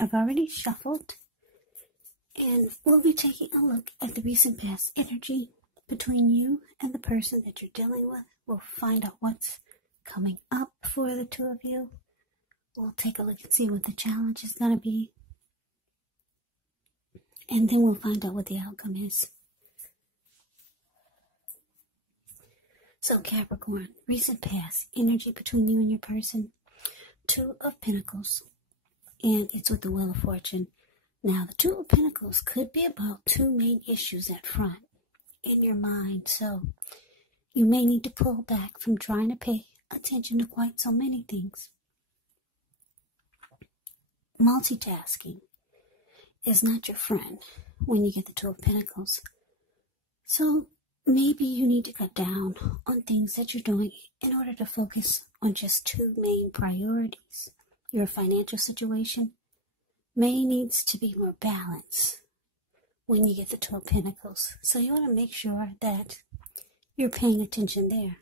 I've already shuffled, and we'll be taking a look at the recent past energy between you and the person that you're dealing with. We'll find out what's coming up for the two of you. We'll take a look and see what the challenge is going to be. And then we'll find out what the outcome is. So Capricorn, recent past energy between you and your person. Two of Pentacles. And it's with the Wheel of Fortune. Now, the Two of Pentacles could be about two main issues at front in your mind. So you may need to pull back from trying to pay attention to quite so many things. Multitasking is not your friend when you get the Two of Pentacles. So maybe you need to cut down on things that you're doing in order to focus on just two main priorities. Your financial situation may needs to be more balanced when you get the Two of Pentacles. So you want to make sure that you're paying attention there.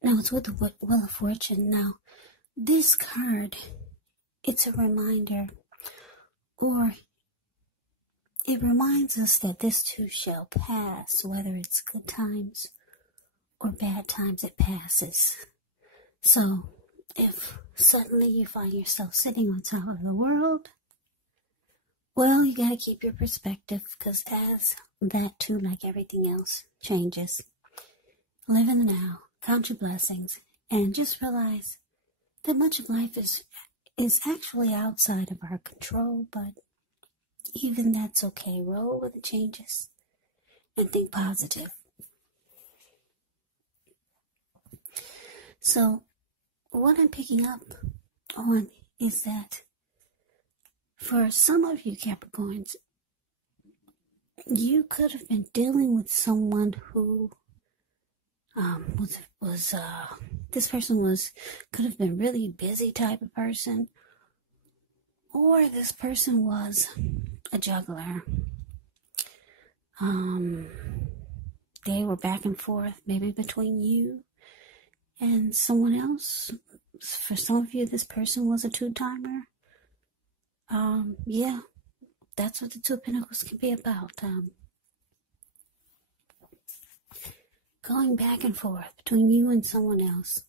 Now it's with the Wheel of Fortune. Now this card, it's a reminder, or it reminds us that this too shall pass, whether it's good times or bad times, it passes. So if suddenly you find yourself sitting on top of the world, well, you got to keep your perspective, because as that too, like everything else, changes. Live in the now, count your blessings, and just realize that much of life is actually outside of our control, but even that's okay. Roll with the changes and think positive. So what I'm picking up on is that for some of you Capricorns, you could have been dealing with someone who this person could have been really busy type of person, or this person was a juggler. They were back and forth, maybe between you and someone else. For some of you, this person was a two-timer. Yeah, that's what the Two of Pentacles can be about. Going back and forth between you and someone else.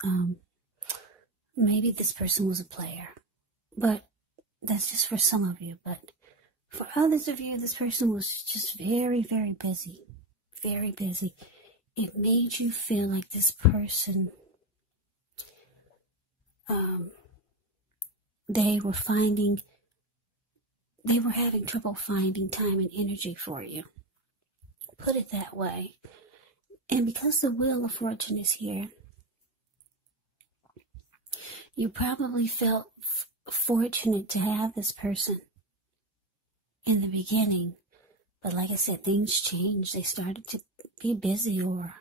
Maybe this person was a player, but that's just for some of you. But for others of you, this person was just very, very busy. Very busy. It made you feel like this person, they were having trouble finding time and energy for you. Put it that way. And because the Wheel of Fortune is here, you probably felt fortunate to have this person in the beginning. But like I said, things changed. They started to be busy, or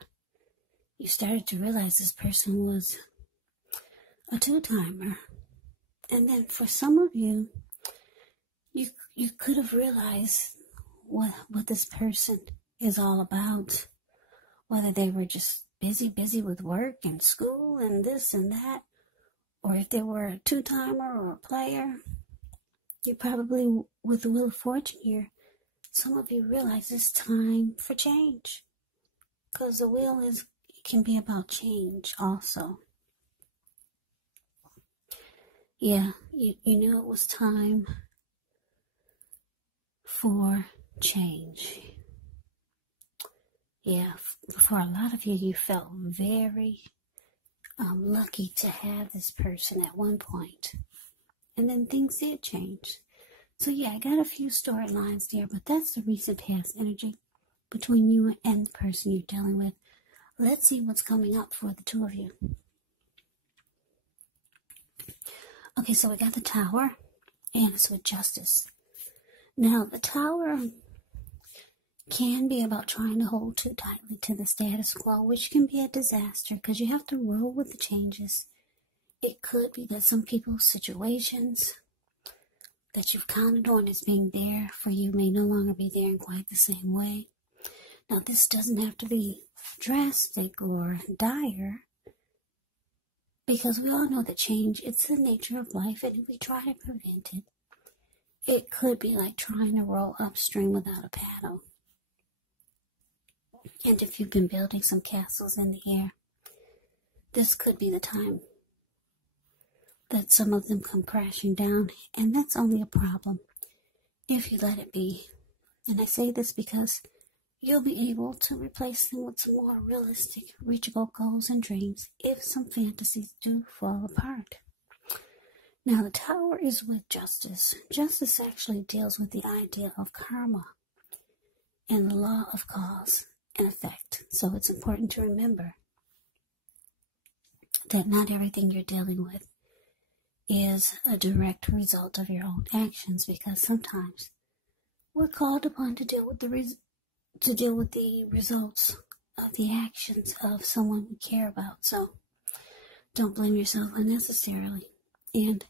you started to realize this person was a two-timer. And then for some of you, you could have realized what this person is all about. Whether they were just busy with work and school and this and that, or if they were a two-timer or a player. You probably, with the Wheel of Fortune here, some of you realize it's time for change. Because the wheel can be about change also. Yeah, you knew it was time for change. Yeah, for a lot of you, you felt very lucky to have this person at one point. And then things did change. So yeah, I got a few storylines there, but that's the recent past energy between you and the person you're dealing with. Let's see what's coming up for the two of you. Okay, so we got the Tower, and it's with Justice. Now, the Tower can be about trying to hold too tightly to the status quo, which can be a disaster because you have to roll with the changes. It could be that some people's situations that you've counted on as being there for you may no longer be there in quite the same way. Now, this doesn't have to be drastic or dire, Because we all know that change, it's the nature of life, and if we try to prevent it, it could be like trying to row upstream without a paddle. And if you've been building some castles in the air, this could be the time that some of them come crashing down, and that's only a problem if you let it be. And I say this because you'll be able to replace them with some more realistic, reachable goals and dreams if some fantasies do fall apart. Now, the Tower is with Justice. Justice actually deals with the idea of karma and the law of cause and effect. So it's important to remember that not everything you're dealing with is a direct result of your own actions, because sometimes we're called upon to deal with the results of the actions of someone we care about. So don't blame yourself unnecessarily. And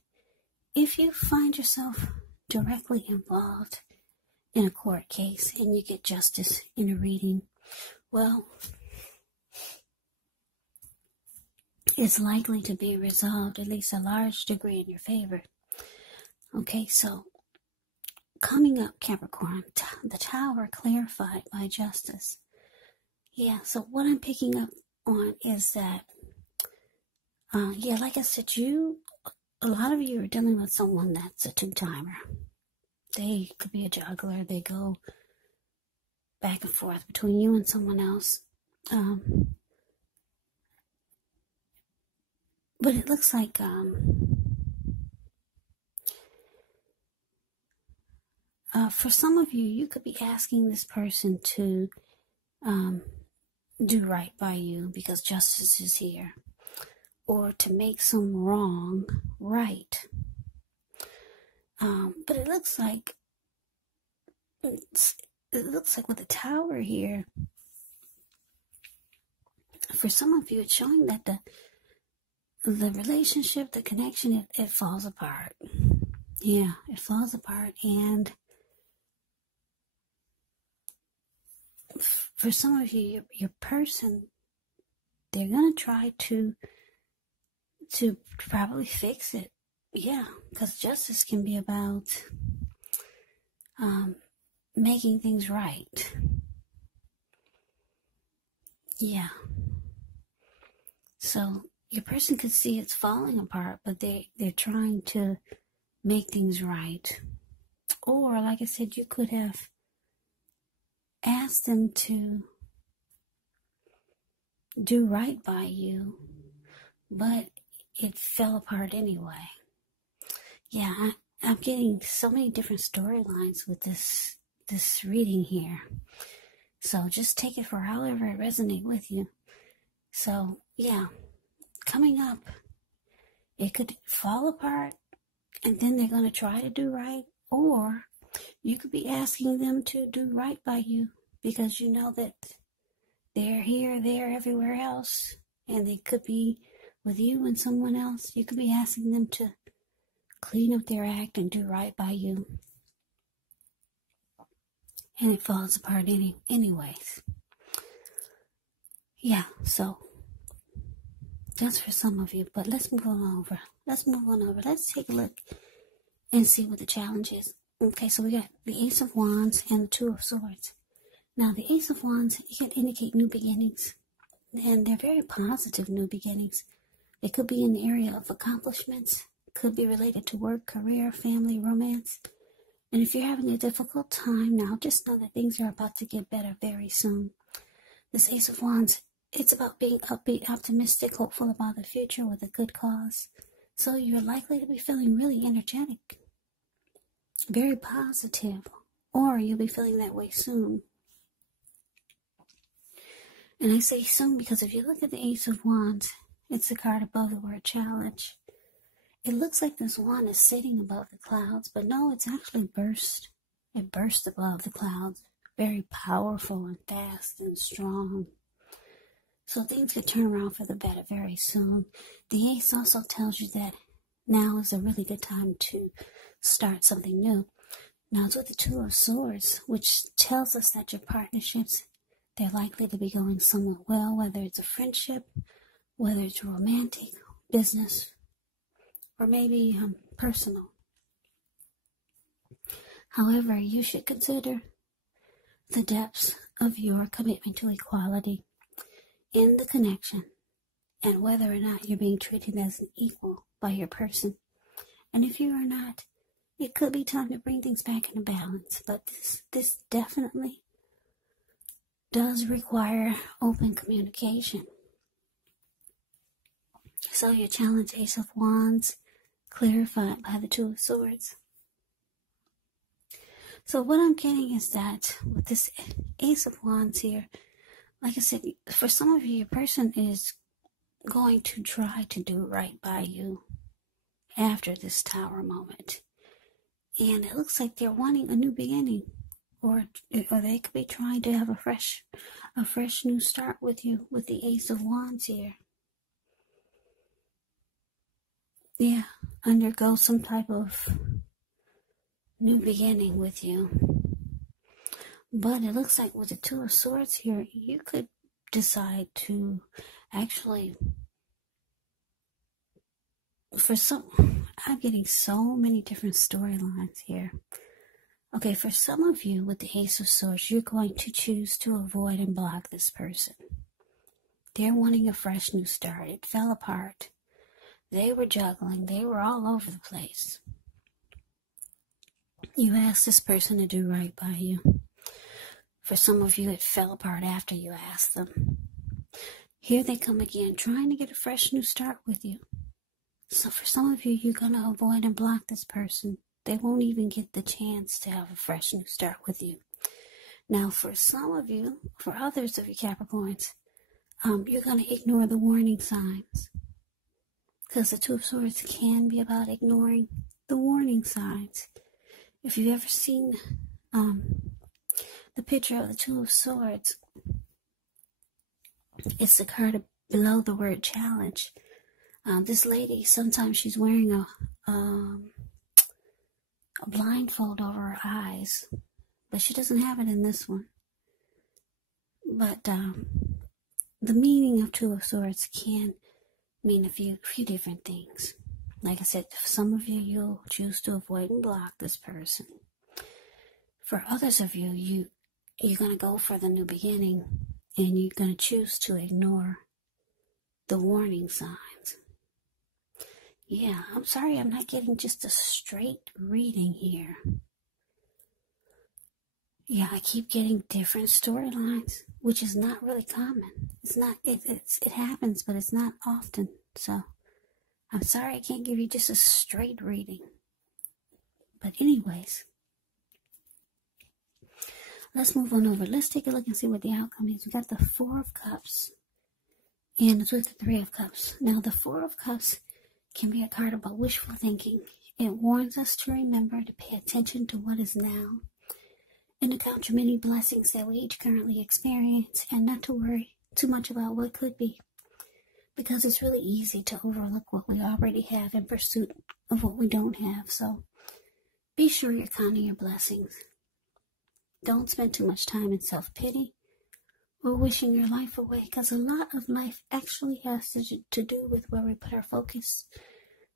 if you find yourself directly involved in a court case and you get justice in a reading, well, it's likely to be resolved, at least a large degree, in your favor. Okay, so coming up, Capricorn, the Tower clarified by Justice. Yeah, so what I'm picking up on is that, like I said, a lot of you are dealing with someone that's a two-timer. They could be a juggler. They go back and forth between you and someone else. But it looks like for some of you, you could be asking this person to do right by you because justice is here, or to make some wrong right. But it looks like with the Tower here, for some of you, it's showing that the relationship, the connection, it falls apart. Yeah, it falls apart. And for some of you, your person, they're going to try to probably fix it. Yeah, because justice can be about making things right. Yeah. So your person could see it's falling apart, but they're trying to make things right. Or, like I said, you could have asked them to do right by you, but it fell apart anyway. Yeah, I'm getting so many different storylines with this reading here. So just take it for however it resonates with you. So, yeah, coming up, it could fall apart, and then they're going to try to do right, or you could be asking them to do right by you because you know that they're here, there, everywhere else, and they could be with you and someone else. You could be asking them to clean up their act and do right by you, and it falls apart anyways. Yeah, so that's for some of you, but let's move on over. Let's take a look and see what the challenge is. Okay, so we got the Ace of Wands and the Two of Swords. Now, the Ace of Wands, it can indicate new beginnings, and they're very positive new beginnings. They could be in the area of accomplishments, could be related to work, career, family, romance. And if you're having a difficult time now, just know that things are about to get better very soon. This Ace of Wands, it's about being upbeat, optimistic, hopeful about the future with a good cause. So you're likely to be feeling really energetic, very positive, or you'll be feeling that way soon. And I say soon because if you look at the Ace of Wands, it's the card above the word challenge. It looks like this wand is sitting above the clouds, but no, it's actually burst. It burst above the clouds. Very powerful and fast and strong. So things could turn around for the better very soon. The Ace also tells you that now is a really good time to start something new. Now it's with the Two of Swords, which tells us that your partnerships, they're likely to be going somewhat well, whether it's a friendship, whether it's romantic, business, or maybe personal. However, you should consider the depths of your commitment to equality in the connection and whether or not you're being treated as an equal by your person. And if you are not, it could be time to bring things back into balance. But this definitely does require open communication. So your challenge, Ace of Wands, clarified by the Two of Swords. So what I'm getting is that with this Ace of Wands here, like I said, for some of you, your person is going to try to do right by you after this Tower moment. And it looks like they're wanting a new beginning. Or they could be trying to have a fresh new start with you with the Ace of Wands here. Yeah, undergo some type of new beginning with you. But it looks like with the Two of Swords here, you could decide to actually, I'm getting so many different storylines here. Okay, for some of you with the Ace of Swords, you're going to choose to avoid and block this person. They're wanting a fresh new start. It fell apart. They were juggling. They were all over the place. You asked this person to do right by you. For some of you, it fell apart after you asked them. Here they come again, trying to get a fresh new start with you. So for some of you, you're going to avoid and block this person. They won't even get the chance to have a fresh new start with you. Now, for some of you, for others of you Capricorns, you're going to ignore the warning signs. Because the Two of Swords can be about ignoring the warning signs. If you've ever seen the picture of the Two of Swords, it's the card below the word challenge. This lady, sometimes she's wearing a blindfold over her eyes, but she doesn't have it in this one. But the meaning of Two of Swords can mean a few different things. Like I said, for some of you, you'll choose to avoid and block this person. For others of you, you're going to go for the new beginning, and you're going to choose to ignore the warning signs. Yeah, I'm sorry I'm not getting just a straight reading here. Yeah, I keep getting different storylines, which is not really common. It's not, it happens, but it's not often. So, I'm sorry I can't give you just a straight reading. But anyways, let's move on over. Let's take a look and see what the outcome is. We got the Four of Cups, and it's with the Three of Cups. Now, the Four of Cups can be a card about wishful thinking. It warns us to remember to pay attention to what is now and to count your many blessings that we each currently experience, and not to worry too much about what could be, because it's really easy to overlook what we already have in pursuit of what we don't have. So be sure you're counting your blessings. Don't spend too much time in self-pity or wishing your life away, because a lot of life actually has to do with where we put our focus.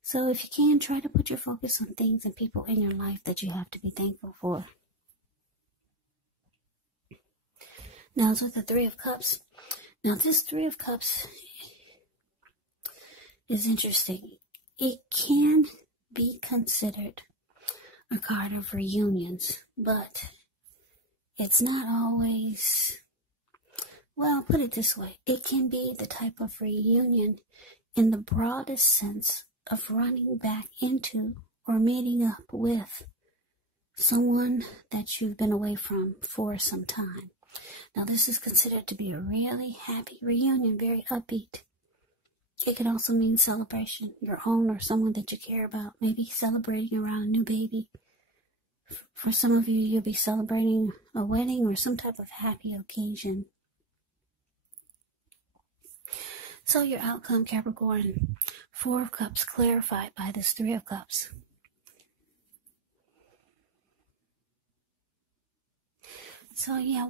So if you can, try to put your focus on things and people in your life that you have to be thankful for. Now it's with the Three of Cups. Now this Three of Cups is interesting. It can be considered a card of reunions, but it's not always, well, put it this way. It can be the type of reunion in the broadest sense of running back into or meeting up with someone that you've been away from for some time. Now, this is considered to be a really happy reunion, very upbeat. It could also mean celebration, your own or someone that you care about, maybe celebrating around a new baby. For some of you, you'll be celebrating a wedding or some type of happy occasion. So your outcome, Capricorn, Four of Cups clarified by this Three of Cups. So yeah,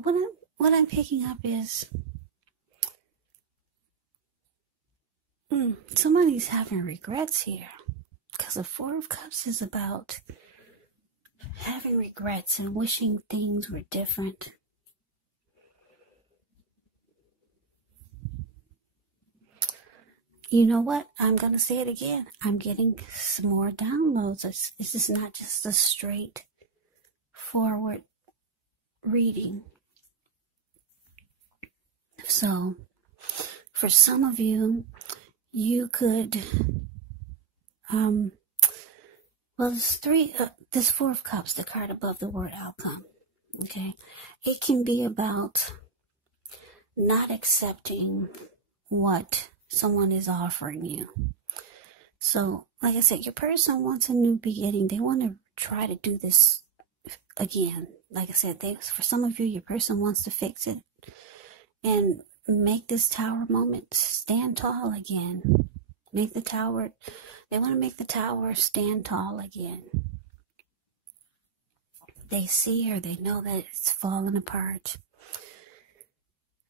what I'm picking up is Somebody's having regrets here. Because the Four of Cups is about having regrets and wishing things were different. You know what? I'm going to say it again. I'm getting some more downloads. This is not just a straightforward reading. So, for some of you, you could, this Four of Cups, the card above the word outcome, okay? It can be about not accepting what someone is offering you. So, like I said, your person wants a new beginning. They want to try to do this again. Like I said, for some of you, your person wants to fix it and make this tower moment stand tall again. They want to make the tower stand tall again. They see or they know that it's falling apart.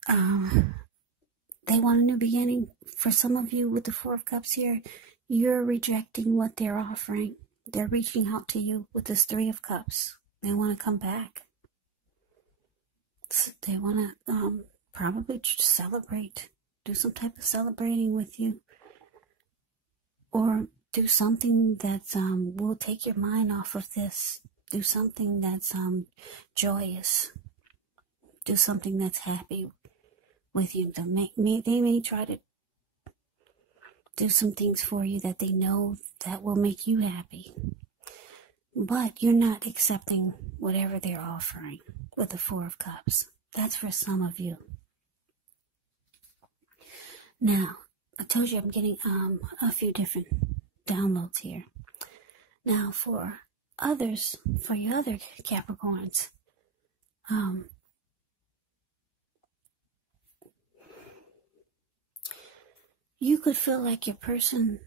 They want a new beginning. For some of you with the Four of Cups here, you're rejecting what they're offering. They're reaching out to you with this Three of Cups. They want to come back. They want to probably celebrate. Do some type of celebrating with you. Or do something that will take your mind off of this. Do something that's joyous. Do something that's happy with you. They may try to do some things for you that they know that will make you happy. But you're not accepting whatever they're offering with the Four of Cups. That's for some of you. Now, I told you I'm getting a few different downloads here. Now, for others, for your other Capricorns, you could feel like your person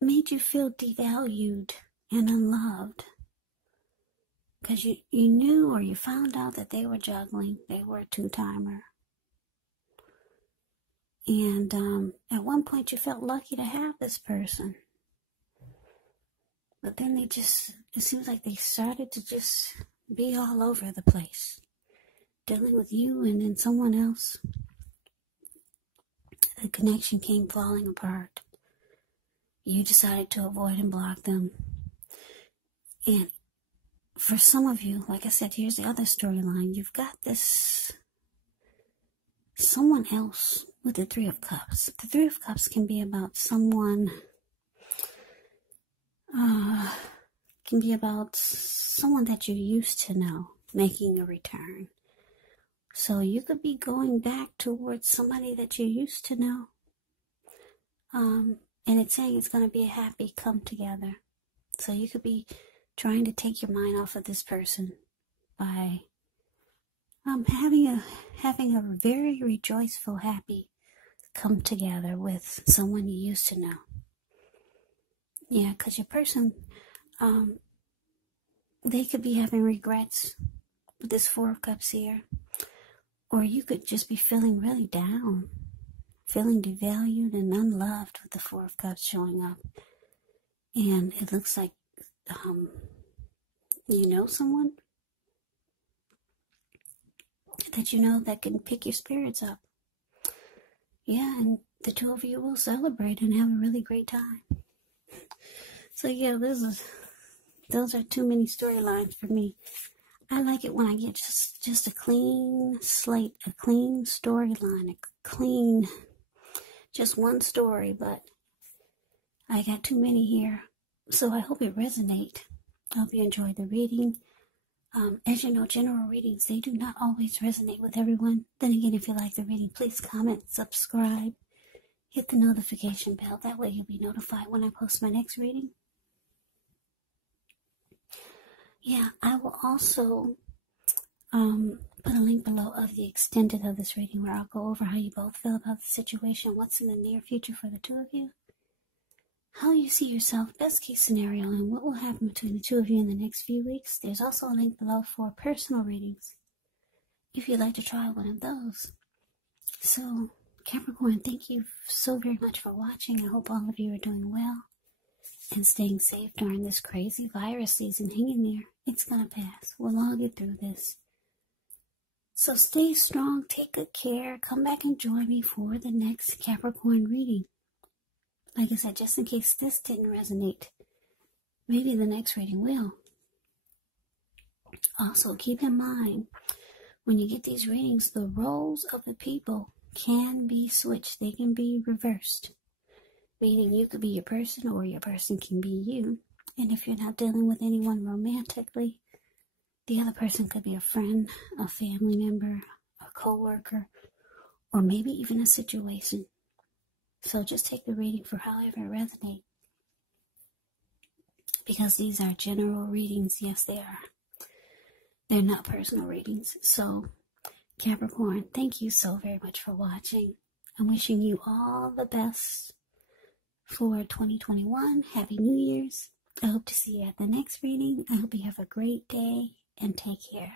made you feel devalued and unloved. Because you knew or you found out that they were juggling. They were a two-timer. And at one point you felt lucky to have this person. But then it seems like they started to just be all over the place. Dealing with you and then someone else. The connection came falling apart. You decided to avoid and block them. And for some of you, like I said, here's the other storyline. You've got this someone else with the Three of Cups. The Three of Cups can be about someone, that you used to know making a return. So you could be going back towards somebody that you used to know. And it's saying it's going to be a happy come together. So you could be trying to take your mind off of this person by having a very rejoiceful, happy come together with someone you used to know. Yeah, because your person, they could be having regrets with this Four of Cups here. Or you could just be feeling really down, feeling devalued and unloved with the Four of Cups showing up. And it looks like you know someone that you know that can pick your spirits up. Yeah, and the two of you will celebrate and have a really great time. So yeah, those are too many storylines for me. I like it when I get just a clean slate, a clean storyline, just one story, but I got too many here. So I hope it resonates. I hope you enjoyed the reading. As you know, general readings, they do not always resonate with everyone. Then again, if you like the reading, please comment, subscribe, hit the notification bell. That way you'll be notified when I post my next reading. Yeah, I will also put a link below of the extended of this reading where I'll go over how you both feel about the situation, what's in the near future for the two of you, how you see yourself, best case scenario, and what will happen between the two of you in the next few weeks. There's also a link below for personal readings if you'd like to try one of those. So Capricorn, thank you so very much for watching. I hope all of you are doing well and staying safe during this crazy virus season. Hang in there. It's going to pass. We'll all get through this. So stay strong. Take good care. Come back and join me for the next Capricorn reading. Like I said, just in case this didn't resonate, maybe the next reading will. Also, keep in mind, when you get these readings, the roles of the people can be switched. They can be reversed. Meaning you could be your person or your person can be you. And if you're not dealing with anyone romantically, the other person could be a friend, a family member, a co-worker, or maybe even a situation. So just take the reading for however it resonates. Because these are general readings. Yes, they are. They're not personal readings. So, Capricorn, thank you so very much for watching. I'm wishing you all the best for 2021. Happy New Year's. I hope to see you at the next reading. I hope you have a great day and take care.